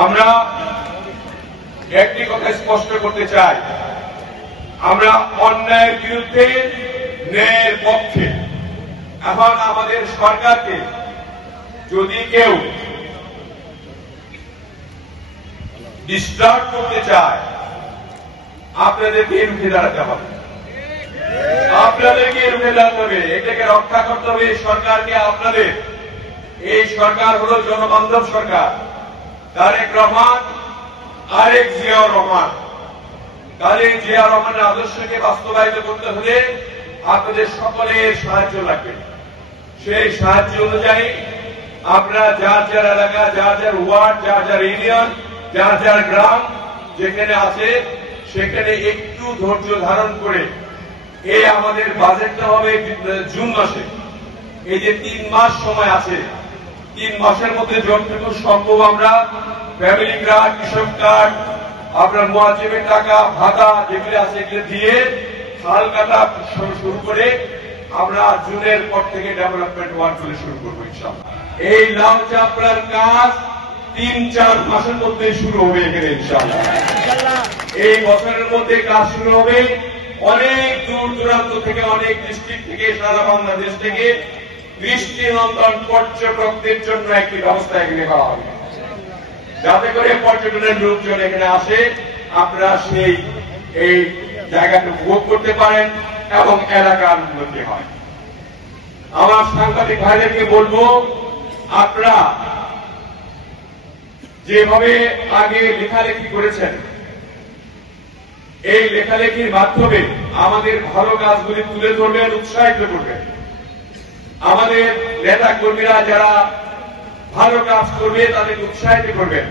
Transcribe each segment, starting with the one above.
আমরা একটি কথা স্পষ্ট করতে চাই, আমরা অন্যায়ের বিরুদ্ধে ন্যায়ের পক্ষে। এখন আমাদের সরকারকে যদি কেউ ডিস্টার্ব করতে চায়, আপনাদেরকে রুখে দাঁড়াতে হবে, আপনাদেরকে রুখে দাঁড়াতে হবে, এটাকে রক্ষা করতে হবে সরকারকে আপনাদের। এই সরকার হল জনবান্ধব সরকার। তারেক রহমান আরেক জিয়াউর রহমান, তারেক জিয়া রহমানের আদর্শকে বাস্তবায়িত করতে হলে আপনাদের সকলের সাহায্য লাগবে। সেই সাহায্য অনুযায়ী আপনারা যার যার এলাকা, যার যার ওয়ার্ড, যার যার ইউনিয়ন, যার যার গ্রাম যেখানে আছে সেখানে একটু ধৈর্য ধারণ করে এই আমাদের বাজেটটা হবে জুন মাসে। এই যে 3 মাস সময় আছে, 3 মাসের মধ্যে যতটুকু সম্ভব আমরা ফ্যামিলি কার্ড, কৃষক কার্ড, আপনার মুয়াজ্জিমের টাকা, ভাতা যেগুলি আছে এগুলো দিয়ে খাল কাটা শুরু করে আমরা জুনের পর থেকে ডেভেলপমেন্ট ওয়ার্ক করে শুরু করবো ইনশাআল্লাহ। এই লাউ চাপড়ার কাজ 3-4 মাসের মধ্যে শুরু হবে এখানে ইনশাআল্লাহ। এই বছরের মধ্যে কাজ শুরু হবে। অনেক দূর দূরান্ত থেকে, অনেক ডিস্ট্রিক্ট থেকে, সারা বাংলাদেশ থেকে দৃষ্টিনন্দন পর্যটকদের জন্য একটি ব্যবস্থা এখানে করা হবে, যাতে করে পর্যটনের লোকজন এখানে আসে, আপনারা সেই এই জায়গাটা উপভোগ করতে পারেন এবং এলাকার উন্নতি হয়। আমার সাংবাদিক ভাইদেরকে বলবো, আপনারা যেভাবে আগে লেখালেখি করেছেন, এই লেখালেখির মাধ্যমে আমাদের ভালো কাজগুলি তুলে ধরবেন, উৎসাহিত করবেন। আমাদের নেতা কর্মীরা যারা ভালো কাজ করবে তাদেরকে উৎসাহিত করবেন,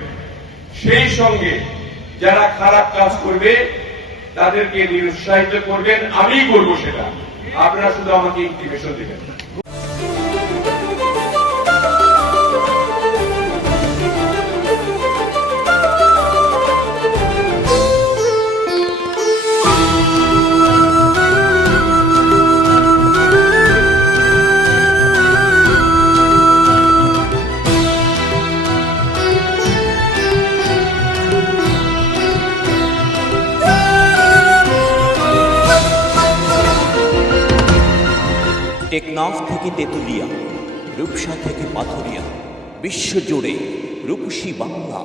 সেই সঙ্গে যারা খারাপ কাজ করবে তাদেরকে নিরুৎসাহিত করবেন। আমি বলবো সেটা, আপনারা শুধু আমাকে ইনফরমেশন দিবেন। টেকনাফ থেকে তেতুলিয়া, রূপসা থেকে পাথুরিয়া, বিশ্বজুড়ে রূপসী বাংলা।